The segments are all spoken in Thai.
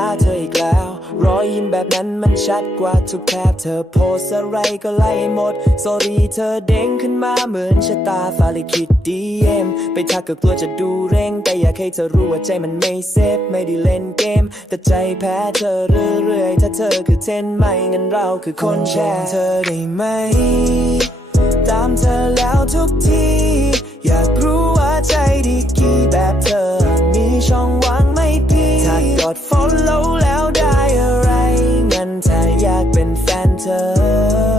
าเธออีกแล้ว รอยยิ้มแบบนั้นมันชัดกว่าทุกแทบเธอโพสอะไรก็ไล่หมดสอรี่เธอเด้งขึ้นมาเหมือนชะตาฟาลิคิดดีเอ็มไปทักก็กลัวจะดูเร่ง แต่อยากให้เธอรู้ว่าใจมันไม่เซฟไม่ได้เล่นเกม แต่ใจแพ้เธอเรื่อยๆ ถ้าเธอคือเทนไม่งั้นเราคือคนแชร์เธอได้ไหม ตามเธอแล้วทุกที อยากรู้ว่าใจดีกี่แบบเธอ มีช่องว่าง ด follow แล้วได้อะไรงั้นถ้าอยากเป็นแฟนเธอ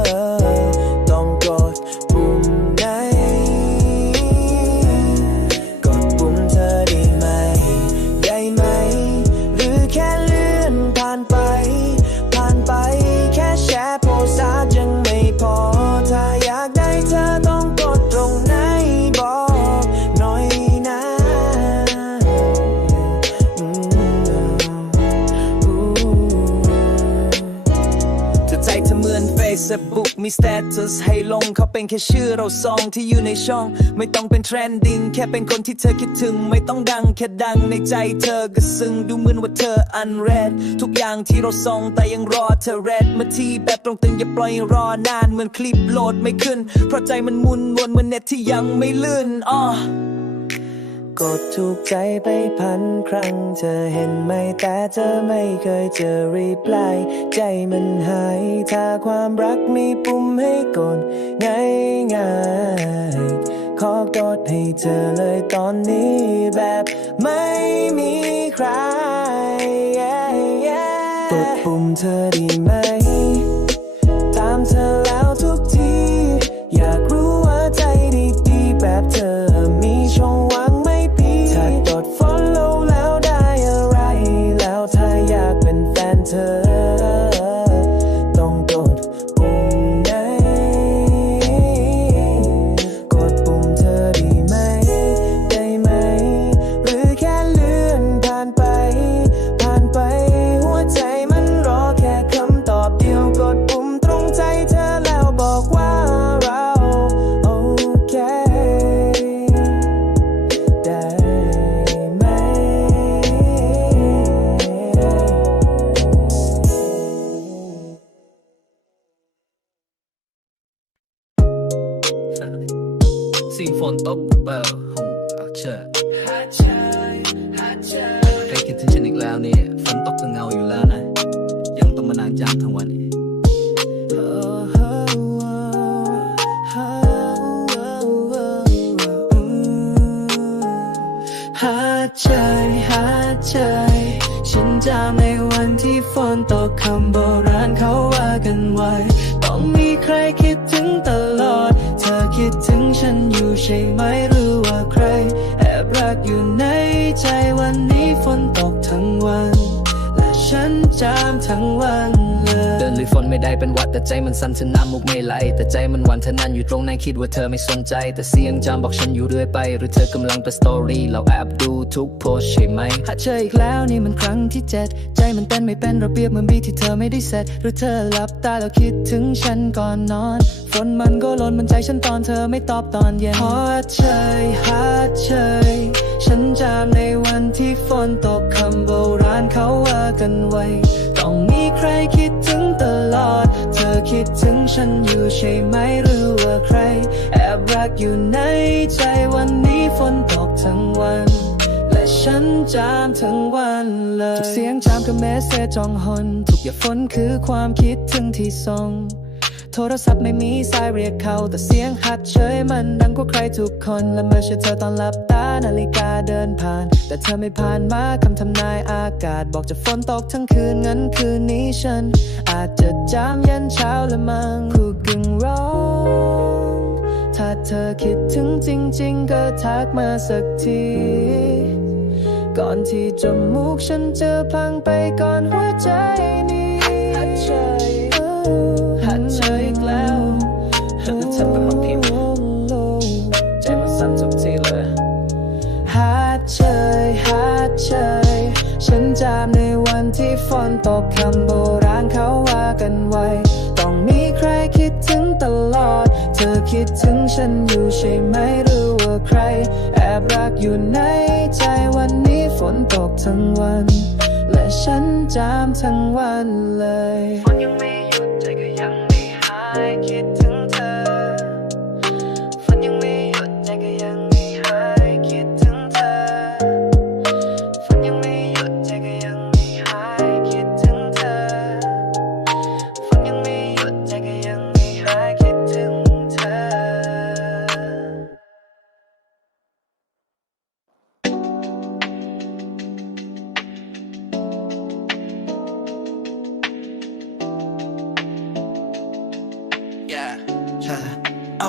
Facebook มี status ให้ลงเขาเป็นแค่ชื่อเราซองที่อยู่ในช่อง ไม่ต้องเป็น trending แค่เป็นคนที่เธอคิดถึง ไม่ต้องดังแค่ดังในใจเธอก็ซึ้งดูเหมือนว่าเธอ unread ทุกอย่างที่เราส่งแต่ยังรอเธอ read มาที่แบบตรงตึงอย่าปล่อยรอนานเหมือนคลิปโหลดไม่ขึ้น เพราะใจมันมุนวนเหมือนเน็ตที่ยังไม่ลื่นอ้อ กดถูกใจไปพันครั้งเธอเห็นไหมแต่เธอไม่เคยเจอรีプライใจมันหายถ้าความรักมีปุ่มให้กดง่ายง่ายๆขอกดให้เธอเลยตอนนี้แบบไม่มีใคร กดปุ่มเธอดีไหม ตามเธอแล้วทุกที อยากรู้ว่าใจดีๆแบบเธอ ถ้า เป็นวัดแต่ใจมันสั่นถึงน้ำมุกไม่ไหล แต่ใจมันหวันเธอนั้นอยู่ตรงนั้นคิดว่าเธอไม่สนใจ แต่เสียงจำบอกฉันอยู่เรื่อยไป หรือเธอกำลังเป็นสตอรี่เราแอบดูทุกโพสใช่ไหมหาเจออีกแล้วนี่มันครั้งที่เจ็ดใจมันเต้นไม่เป็นระเบียบเหมือนบีที่เธอไม่ได้เสร็จหรือเธอหลับตาแล้วคิดถึงฉันก่อนนอนฝนมันก็หล่นบนใจฉันตอนเธอไม่ตอบตอนเย็นหาเจอหาเจอฉันจำในวันที่ฝนตกคำโบราณเขาว่ากันไว้ ต้องมีใครคิดถึง ตลอด เธอคิดถึงฉันอยู่ใช่ไหมหรือว่าใคร แอบรักอยู่ในใจวันนี้ฝนตกทั้งวัน และฉันจามทั้งวันเลยทุกเสียงจามกับแม้เสจจองหนทุกหยดฝนคือความคิดถึงที่ส่ง โทรศัพท์ไม่มีสายเรียกเขา แต่เสียงหัดเฉยมันดังกว่าใครทุกคน และเมื่อเชื่อเธอตอนหลับตานาฬิกาเดินผ่าน แต่เธอไม่ผ่านมาคำทำนายอากาศ บอกจะฝนตกทั้งคืนงั้นคืนนี้ฉัน อาจจะจามยันเช้าละมั้งคู่กึ่งร้องถ้าเธอคิดถึงจริง ๆ ก็ทักมาสักทีก่อนที่จมูกฉันจะพังไปก่อนหัวใจนี้ เฉยหัดเฉยฉันจำในวันที่ฝนตกคำโบราณเขาว่ากันไว้ ต้องมีใครคิดถึงตลอด เธอคิดถึงฉันอยู่ใช่ไหมหรือว่าใคร แอบรักอยู่ในใจวันนี้ฝนตกทั้งวัน และฉันจำทั้งวันเลยฝนยังไม่หยุดใจาย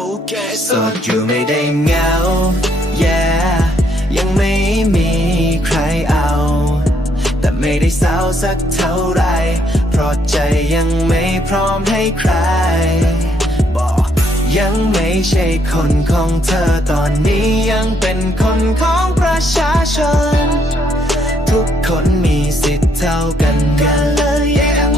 โอเคโสดอยู่ไม่ได้เหงา yeah ยังไม่มีใครเอา แต่ไม่ได้เศร้าสักเท่าไร เพราะใจยังไม่พร้อมให้ใคร บอกยังไม่ใช่คนของเธอตอนนี้ยังเป็นคนของประชาชน ทุกคนมีสิทธิ์เท่ากันกันเลยยัง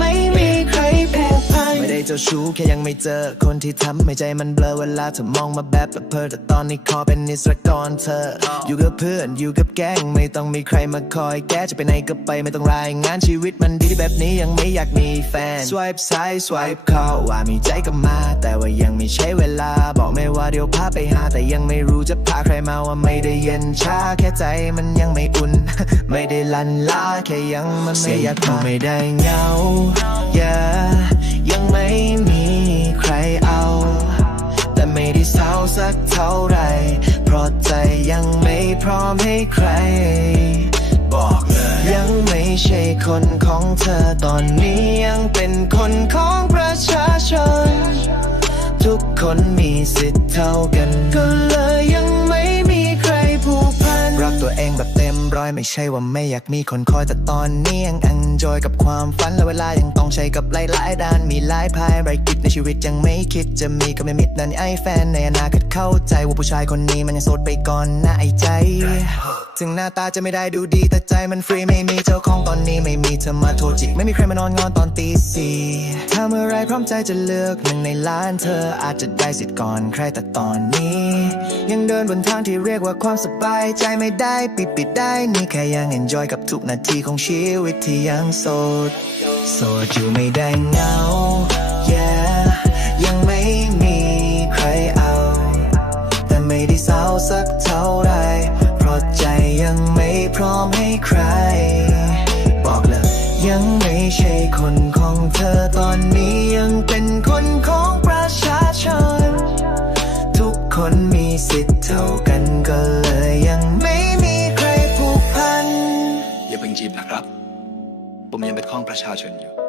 เจ้าชู้แค่ยังไม่เจอ คนที่ทำให้ใจมันเบลอเวลาเธอมองมาแบบเพ้อแต่ตอนนี้ขอเป็นนิสรกรเธอ อยู่กับเพื่อนอยู่กับแก๊งไม่ต้องมีใครมาคอยแก้จะไปไหนก็ไปไม่ต้องรายงานชีวิตมันดีแบบนี้ยังไม่อยากมีแฟน swipe ซ้าย swipe เข้าว่ามีใจก็มา แต่ว่ายังไม่ใช่เวลา บอกไม่ว่าเดี๋ยวพาไปหา แต่ยังไม่รู้จะพาใครมาว่าไม่ได้เย็นชาแค่ใจมันยังไม่อุ่น ไม่ได้ลันลาแค่ยังมันไม่อยากพาไม่ได้เหงา yeah พร้อมให้ใคร บอกเลย ยังไม่ใช่คนของเธอตอนนี้ยังเป็นคนของประชาชน ทุกคนมีสิทธิ์เท่ากัน ก็เลยยังไม่มีใครผูกพัน รักตัวเองแบบ ร้อยไม่ใช่ว่าไม่อยากมีคนคอยแต่ตอนนี้ยังอัญจอยกับความฝันและเวลายังต้องใช้กับหลายๆด้านมีหลายภายไรกิจในชีวิตยังไม่คิดจะมีก็ไม่มิดนั่นไอ้แฟนในอนาคตเข้าใจว่าผู้ชายคนนี้มันยังโสดไปก่อนนะไอ้ใจ ถึงหน้าตาจะไม่ได้ดูดี แต่ใจมันฟรีไม่มีเจ้าของตอนนี้ไม่มีเธอมาโทรจิก ไม่มีใครมานอนงอนตอนตีสี่ถ้าเมื่อไรพร้อมใจจะเลือกหนึ่งในล้านเธออาจจะได้สิทธิ์ก่อนใครแต่ตอนนี้ ยังเดินบนทางที่เรียกว่าความสบายใจไม่ได้ปิดปิดได้นี่แค่ยัง enjoy กับทุกนาทีของชีวิตที่ยังโสดโสดอยู่ไม่ได้เหงา yeah ยังไม่มีใครเอา แต่ไม่ได้เศร้าสักเท่าไหร ใจยังไม่พร้อมให้ใคร บอกเลยยังไม่ใช่คนของเธอตอนนี้ยังเป็นคนของประชาชน ทุกคนมีสิทธิ์เท่ากันก็เลยยังไม่มีใครผูกพัน อย่าเพิ่งจีบนะครับ ผมยังเป็นข้องประชาชนอยู่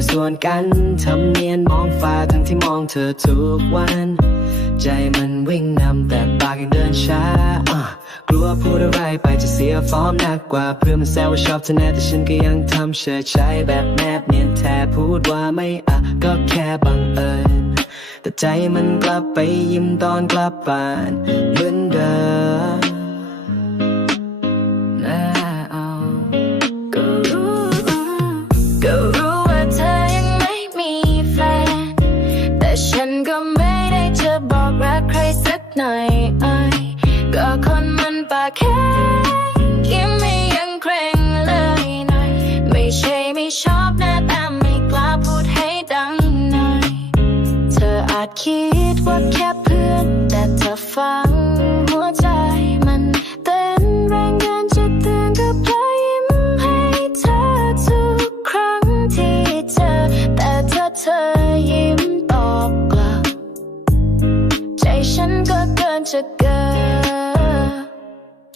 ดินสวนกันทำเนียนมองฟ้าทั้งที่มองเธอทุกวัน ใจมันวิ่งนำแต่ปากยังเดินช้า กลัวพูดอะไรไปจะเสียฟอร์มหนักกว่าเพื่อนมันแซวว่าชอบเธอแน่แต่ฉันก็ยังทำเฉยใช้แบบแนบเนียนแท้พูดว่าไม่อะก็แค่บังเอิญแต่ใจมันกลับไปยิ้มตอนกลับบ้านเหมือนเดิม คิดว่าแค่เพื่อน แต่เธอฟังหัวใจมันเต้นแรงเกินจะเตือนก็พลายยิ้มให้เธอทุกครั้งที่เจอ แต่เธอเธอยิ้มตอบกลับ ใจฉันก็เกินจะเกิน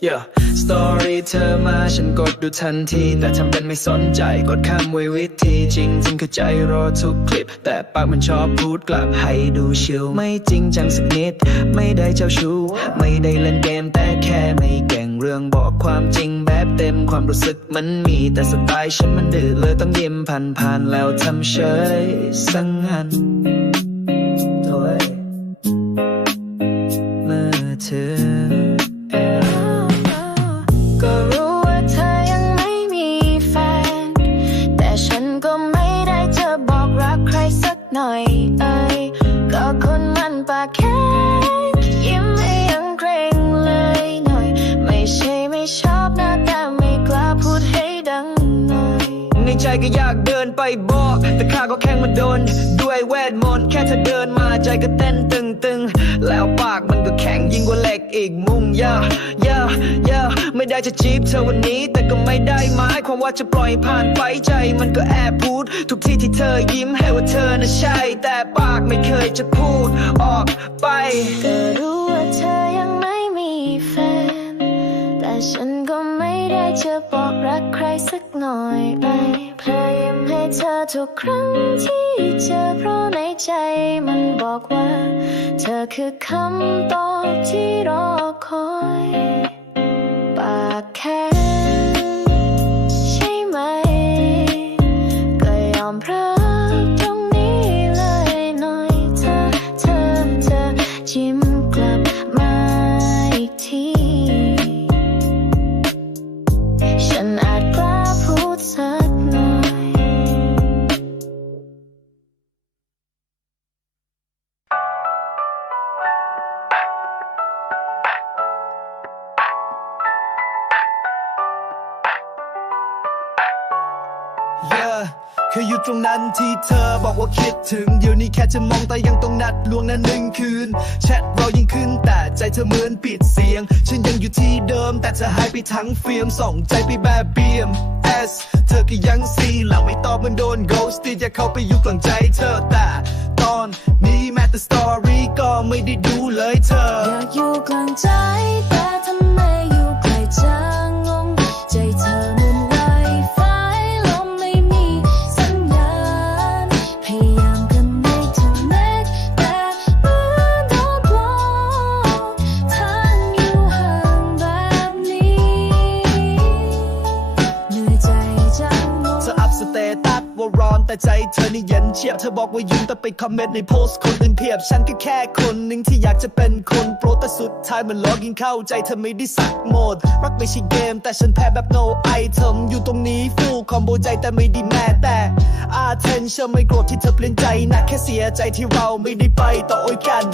Yeah Story เธอมาฉันกดดูทันที แต่ทำเป็นไม่สนใจกดข้ามไว้วิธีจริงจริงคือใจรอทุกคลิป แต่ปากมันชอบพูดกลับให้ดูชิลไม่จริงจังสักนิด ไม่ได้เจ้าชู้ ไม่ได้เล่นเกมแต่แค่ไม่เก่งเรื่องบอกความจริงแบบเต็มความรู้สึกมันมีแต่สไตล์ฉันมันดื้อเลยต้องยิ้มผ่านๆแล้วทำเฉยสังหันโถยเมื่อเธอ ใจก็อยากเดินไปบอกแต่ข้าก็แค่มาโดน ด้วยเวทมนต์แค่เธอเดินมาใจก็เต้นตึงตึงแล้วปากมันก็แข็งยิ่งกว่าเหล็กอีกมุงย่าย่าย่าไม่ได้จะจีบเธอวันนี้ แต่ก็ไม่ได้หมายความว่าจะปล่อยผ่านไปใจมันก็แอบพูด ทุกที่ที่เธอยิ้มให้ว่าเธอน่ะใช่ แต่ปากไม่เคยจะพูดออกไปก็รู้ว่าเธอยังไม่มีแฟน แต่ฉันก็ ไม่ได้จะบอกรักใครสักหน่อยไปเพลยยิ้มให้เธอทุกครั้งที่เจอเพราะในใจมันบอกว่า เธอคือคำตอบที่รอคอย ปากแค่ รงนั้นที่เธอบอกว่าคิดถึง เดี๋ยวนี้แค่จะมองแต่ยังต้องนัดลวงนั้นหนึ่งคืน แชทเรายิ่งขึ้นแต่ใจเธอเหมือนปิดเสียง ฉันยังอยู่ที่เดิมแต่เธอหายไปทั้งเฟิล์มส่งใจไปแบบเบียม S เธอก็ยังซีเราไม่ตอบมันโดน ghost ที่จะเข้าไปอยู่กลางใจเธอแต่ตอนนี้แม้แต่สตอรี่ก็ไม่ได้ดูเลยเธออยากอยู่กลางใจ เฉียบเธอบอกว่ายุ่งแต่ไปคอมเมนต์ในโพสต์คนอื่นเพียบ ฉันก็แค่คนหนึ่งที่อยากจะเป็นคนโปรแต่สุดท้ายมันล้อกินเข้าใจเธอไม่ได้สักโหมด รักไม่ใช่เกม แต่ฉันแพ้แบบ no item อยู่ตรงนี้ฟูลคอมโบใจแต่ไม่ได้แม้แต่ attention ไม่โกรธที่เธอเปลี่ยนใจนะแค่เสียใจที่เราไม่ได้ไปต่อโอยกัน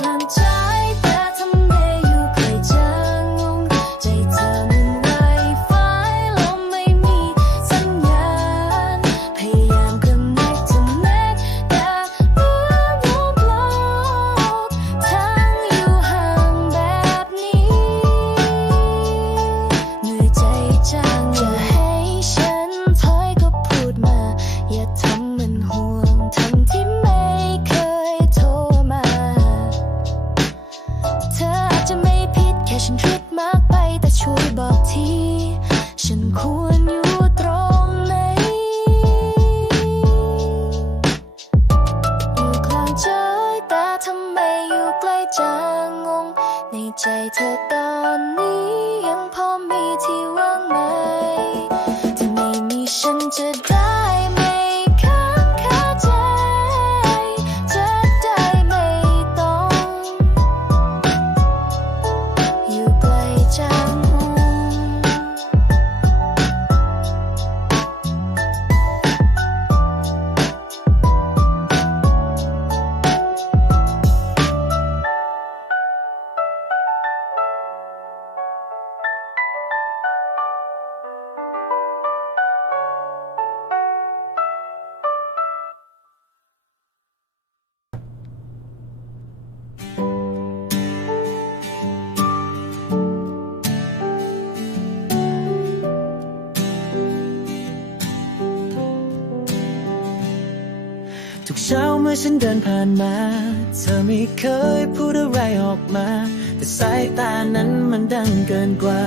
เช้าเมื่อฉันเดินผ่านมา เธอไม่เคยพูดอะไรออกมา แต่สายตานั้นมันดังเกินกว่า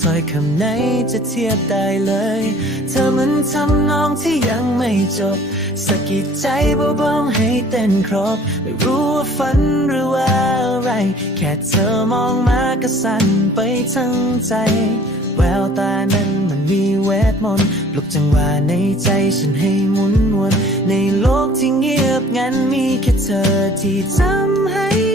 ถ้อยคำไหนจะเทียบได้เลย เธอมันทำนองที่ยังไม่จบ สะกิดใจเบาๆให้เต้นครบ ไม่รู้ว่าฝันหรือว่าอะไร แค่เธอมองมาก็สั่นไปทั้งใจ แววตานั้น มีเวทมนต์ปลุกจังหวะในใจฉันให้หมุนวน ในโลกที่เงียบงันมีแค่เธอที่ทำให้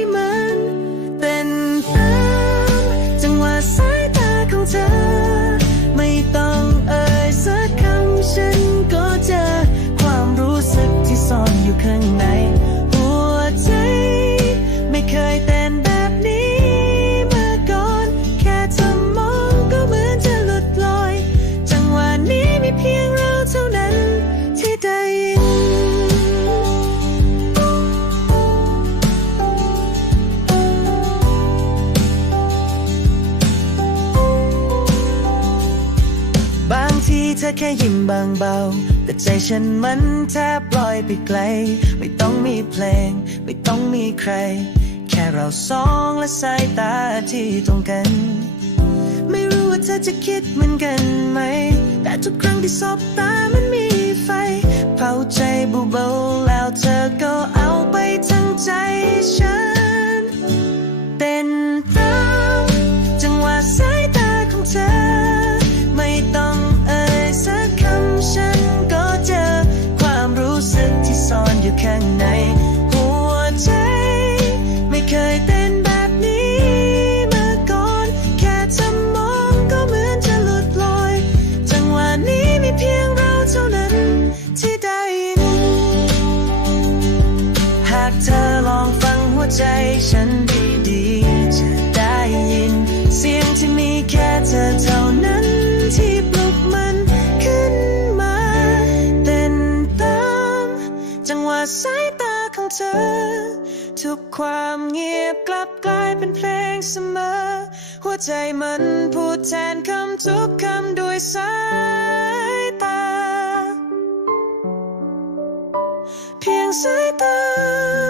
บางเบา แต่ใจฉันมันแทบลอยไปไกล ไม่ต้องมีเพลง ไม่ต้องมีใคร แค่เราสองและสายตาที่ตรงกัน ไม่รู้ว่าเธอจะคิดเหมือนกันไหม แต่ทุกครั้งที่สบตามันมีไฟ เผาใจเบาๆแล้วเธอ ความเงียบกลับกลายเป็นเพลงเสมอ หัวใจมันพูดแทนคำทุกคำด้วยสายตา เพียงสายตา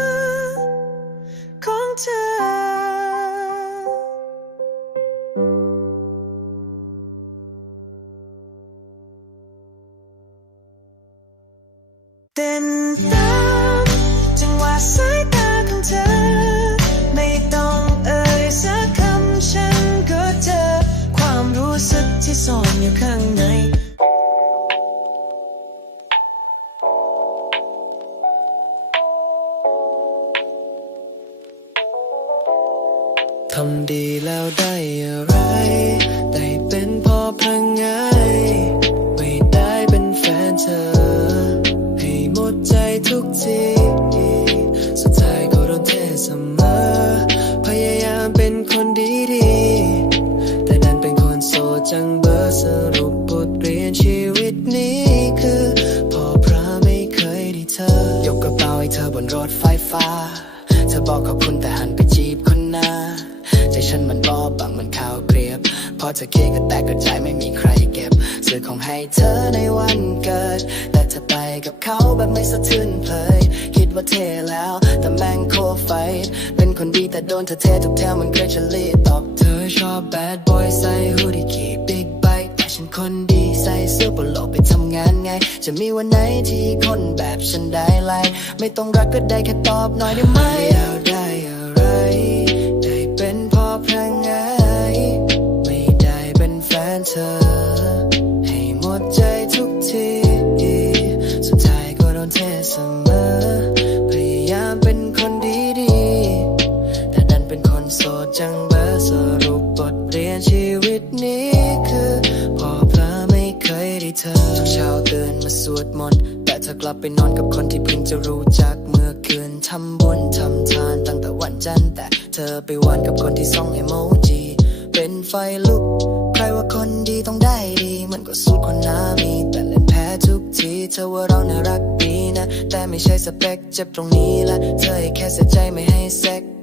ฉันเคยเฉลี่ยตอบเธอชอบแบดบอยใส่ฮูดี้ขี่บิ๊กไบค์แต่ฉันคนดีใส่เสื้อโปโลไปทำงานไง จะมีวันไหนที่คนแบบฉันได้ไล่ไม่ต้องรักก็ได้แค่ตอบหน่อยได้ไหม เธอกลับไปนอนกับคนที่เพิ่งจะรู้จักเมื่อคืนทำบุญทำทานตั้งแต่วันจันทร์แต่เธอไปหวานกับคนที่ส่งเอโมจีเป็นไฟลุก ใครว่าคนดีต้องได้ดีมันก็สู้คนหน้ามีแต่เล่นแพ้ทุกทีเธอว่าเราน่ารักดีนะ แต่ไม่ใช่สเปคเจ็บตรงนี้ละเธอแค่เสียใจไม่ให้เซ็ก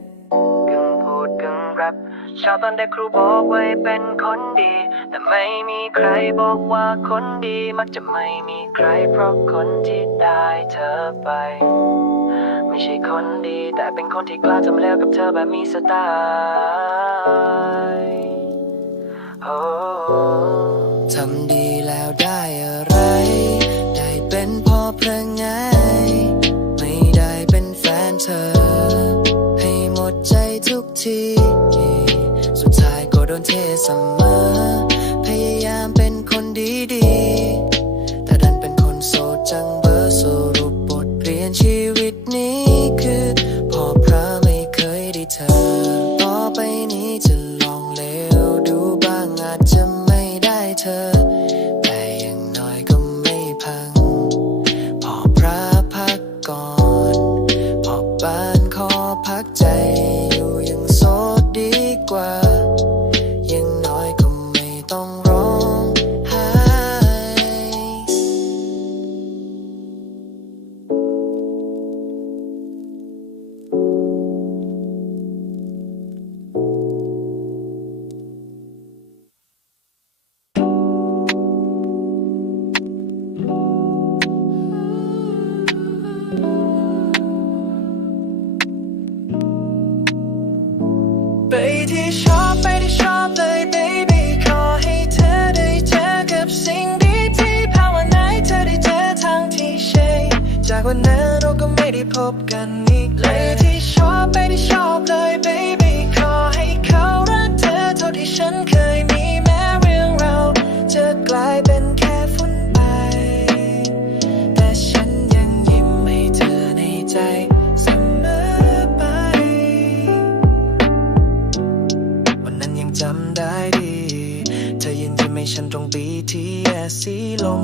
ชอบตอนเด็กครูบอกไว้เป็นคนดี แต่ไม่มีใครบอกว่าคนดีมักจะไม่มีใคร เพราะคนที่ได้เธอไป ไม่ใช่คนดี แต่เป็นคนที่กล้าทำแล้วกับเธอแบบมีสไตล์ทำ ด ที่ชอบไม่ได้ชอบเลย baby ขอให้เธอได้เจอกับสิ่งดีที่ภาวนาเธอได้เจอทางที่ใช่จากวันนั้นเราก็ไม่ได้พบกันอีกเลย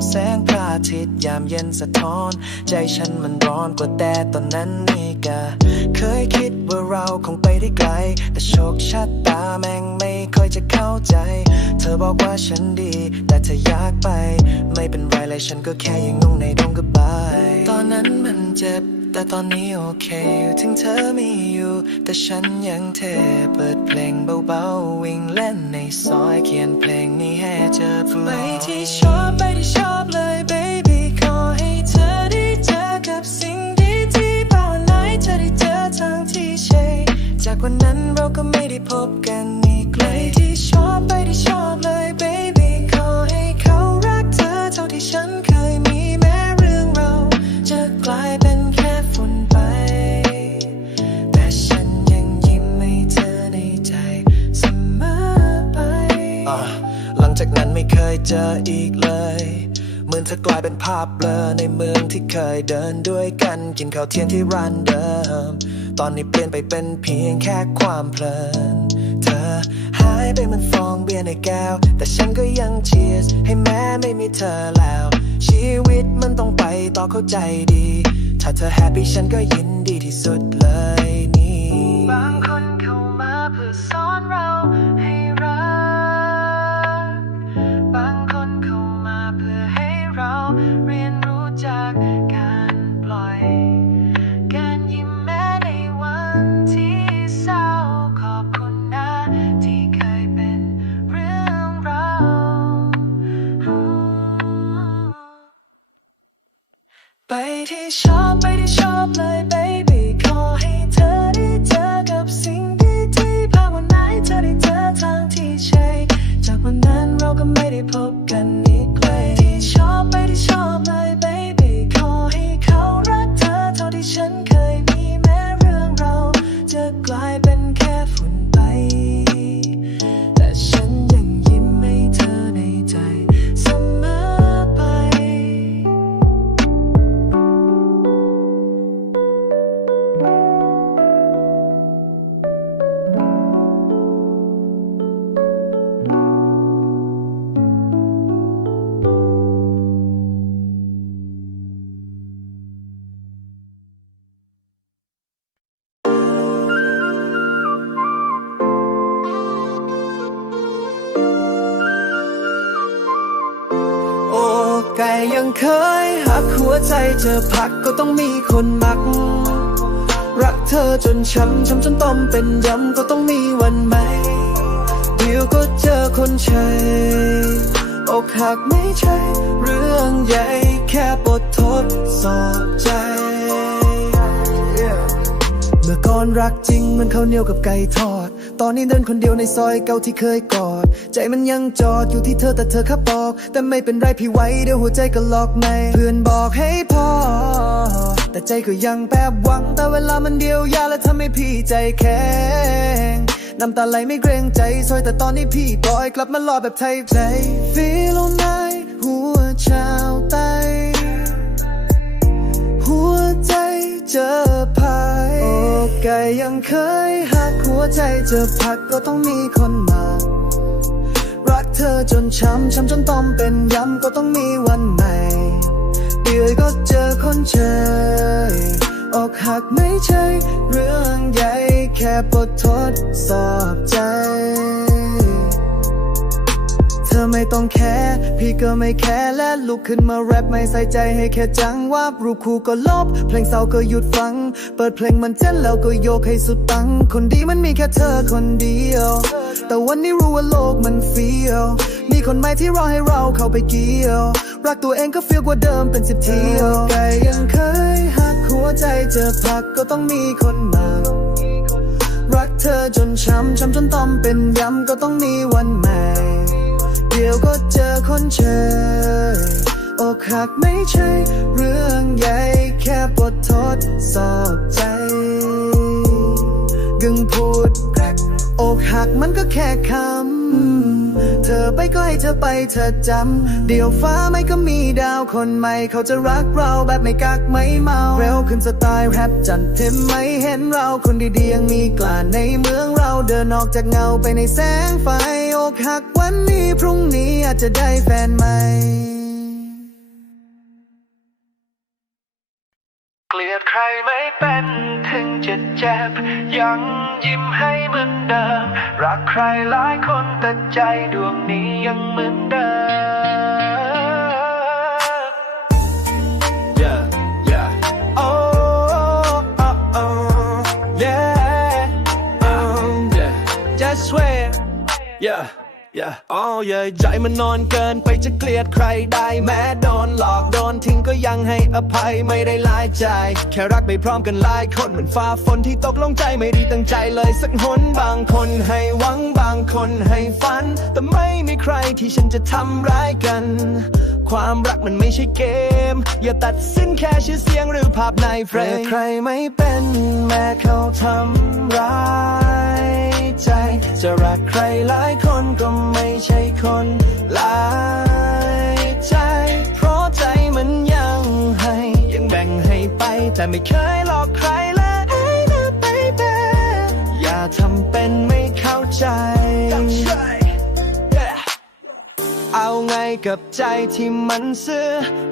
แสงพระอาทิตย์ยามเย็นสะท้อน ใจฉันมันร้อนกว่าแต่ตอนนั้นนี่กะเคยคิดว่าเราคงไปได้ไกล แต่โชคชะตาแม่งไม่ค่อยจะเข้าใจ เธอบอกว่าฉันดี แต่เธออยากไป ไม่เป็นไรเลยฉันก็แค่ยังงงในดงกับบาย ตอนนั้นมันเจ็บ แต่ตอนนี้โอเคถึงเธอไม่อยู่ แต่ฉันยังเทเปิดเพลงเบาๆ วิ่งเล่นในซอยเขียนเพลงนี้ให้เจอฟลอไม่ที่ชอบไม่ได้ชอบเลย baby ขอให้เธอได้เจอกับสิ่งดีที่ภานาให้เธอได้เจอทางที่ใช่จากวันนั้นเราก็ไม่ได้พบกันอีกเลยที่ชอบไม่ได้ชอบเลย baby เคยเจออีกเลย เหมือนเธอกลายเป็นภาพเบลอในเมืองที่เคยเดินด้วยกัน กินข้าวเที่ยงที่ร้านเดิม ตอนนี้เปลี่ยนไปเป็นเพียงแค่ความเพลิน เธอหายไปเหมันฟองเบียร์ในแก้ว แต่ฉันก็ยังเชียร์ให้แม้ไม่มีเธอแล้ว ชีวิตมันต้องไปต่อเข้าใจดี ถ้าเธอแฮปปี้ฉันก็ยินดีที่สุดเลย ที่ชอบไปที่ชอบเลย ช้ำช้ำจนต้มเป็นยำก็ต้องมีวันใหม่เดี๋ยวก็เจอคนใช่อกหักไม่ใช่ เรื่องใหญ่แค่บททดสอบใจ เมื่อก่อนรักจริงมันข้าวเหนียวกับไก่ทอด ตอนนี้เดินคนเดียวในซอยเก่าที่เคยกอด ใจมันยังจอดอยู่ที่เธอแต่เธอขับบอก แต่ไม่เป็นไรพี่ไว้เดี๋ยวหัวใจก็ล็อกไม่ เพื่อนบอกให้พอ แต่ใจก็ยังแปบหวัง แต่เวลามันเดียวยาและทำให้พี่ใจแข็งน้ำตาไหลไม่เกรงใจซอยแต่ตอนนี้พี่ปล่อยกลับมารอแบบไทยใจ Feel all night หัวชาวไตหัวใจเจอภัยโอ้ไก่ยังเคยหักหัวใจเจอผักก็ต้องมีคนมา เธอจนช้ำ ช้ำจนต้องเป็นย้ำ ก็ต้องมีวันใหม่เดือยก็เจอคนเชยอกหักไม่ใช่ เรื่องใหญ่ แค่ปวดทดสอบใจ ไม่ต้องแคร์พี่ก็ไม่แคร์และลุกขึ้นมาแรปไม่ใส่ใจให้แค่จังว่ารูปคู่ก็ลบ เพลงเศร้าก็หยุดฟัง เปิดเพลงมันเต้นแล้วก็โยกให้สุดตัง คนดีมันมีแค่เธอคนเดียว แต่วันนี้รู้ว่าโลกมันเฟียวมีคนใหม่ที่รอให้เราเข้าไปเกี่ยว รักตัวเองก็เฟียวกว่าเดิมเป็นสิบเที่ยวไก่ยังเคยหักหัวใจเจอผักก็ต้องมีคนมารักเธอจนช้ำช้ำจนต้องเป็นย้ำก็ต้องมีวันใหม่ ดี๋ยวก็เจอคนเชยอกหักไม่ใช่ เรื่องใหญ่แค่บททดสอบใจกึ่งพูดแกรกอกหักมันก็แค่คำ ธอไปก็ให้เธอไปเธอจำ เดี๋ยวฟ้าไม่ก็มีดาวคนใหม่ เขาจะรักเราแบบไม่กักไม่เมา เร็วขึ้นสไตล์แรปจันเทมไม่เห็นเราคนดีๆยังมีกล้าในเมืองเราเดินออกจากเงาไปในแสงไฟอกหักวันนี้พรุ่งนี้อาจจะได้แฟนใหม่ จะเจ็บ ยังยิ้มให้เหมือนเดิม รักใครหลายคนแต่ใจดวงนี้ยังเหมือนเดิม Yeah yeah oh oh oh yeah um yeah just swear yeah yeah oh yeah ใจมันนอนเกินไปจะเกลียดใครได้แม้โดนหลอกโดนทิ้งก็ยังให้อภัยไม่ได้ลายใจ แค่รักไม่พร้อมกันหลายคนเหมือนฟ้าฝนที่ตกลงใจไม่ได้ตั้งใจเลยสักหนบางคนให้หวังบางคนให้ฝัน แต่ไม่มีใครที่ฉันจะทำร้ายกัน ความรักมันไม่ใช่เกม อย่าตัดสินแค่ชื่อเสียงหรือภาพในเฟรมใครไม่เป็นแม้เขาทำร้าย ใจ จะรักใครหลายคนก็ไม่ใช่คนหลายใจ เพราะใจมันยังให้ ยังแบ่งให้ไป แต่ไม่เคยหลอกใครเลยนะไปเบอย่าทำเป็นไม่เข้าใจ เอาไงกับใจที่มันซื้อ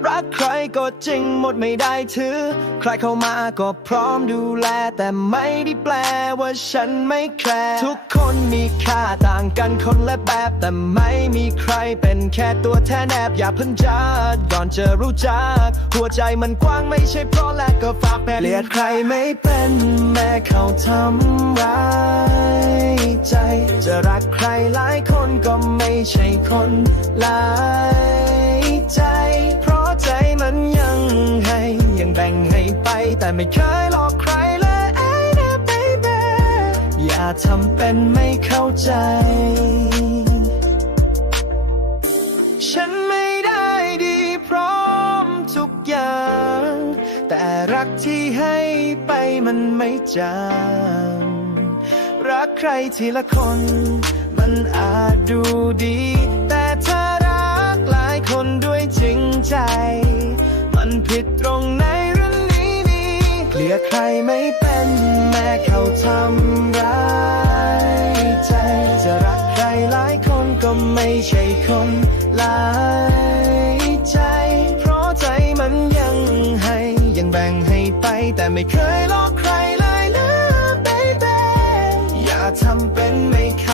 รักใครก็จริงหมดไม่ได้ถือ ใครเข้ามาก็พร้อมดูแล แต่ไม่ได้แปลว่าฉันไม่แคร์ทุกคนมีค่าต่างกันคนละแบบ แต่ไม่มีใครเป็นแค่ตัวแทนแอบอย่าเพิ่งจัดก่อนจะรู้จัก หัวใจมันกว้างไม่ใช่เพราะแลกก็ฝากแผ่เลียดใครไม่เป็นแม้เขาทำร้ายใจ จะรักใครหลายคนก็ไม่ใช่คนหลายใจ เพราะใจมันยังให้ ยังแบ่งให้ไปแต่ไม่เคยหลอกใครเลยไอ้นะ baby อย่าทำเป็นไม่เข้าใจ ฉันไม่ได้ดีพร้อมทุกอย่าง แต่รักที่ให้ไปมันไม่จางรักใครทีละคน มันอาจดูดี เธอรักหลายคนด้วยจริงใจ มันผิดตรงไหนเรื่องนี้นี่เกลียดใครไม่เป็นแม้เขาทำร้ายใจ จะรักใครหลายคนก็ไม่ใช่คนหลายใจ เพราะใจมันยังให้ ยังแบ่งให้ไปแต่ไม่เคยลอกใครเลยนะ baby อย่าทำเป็น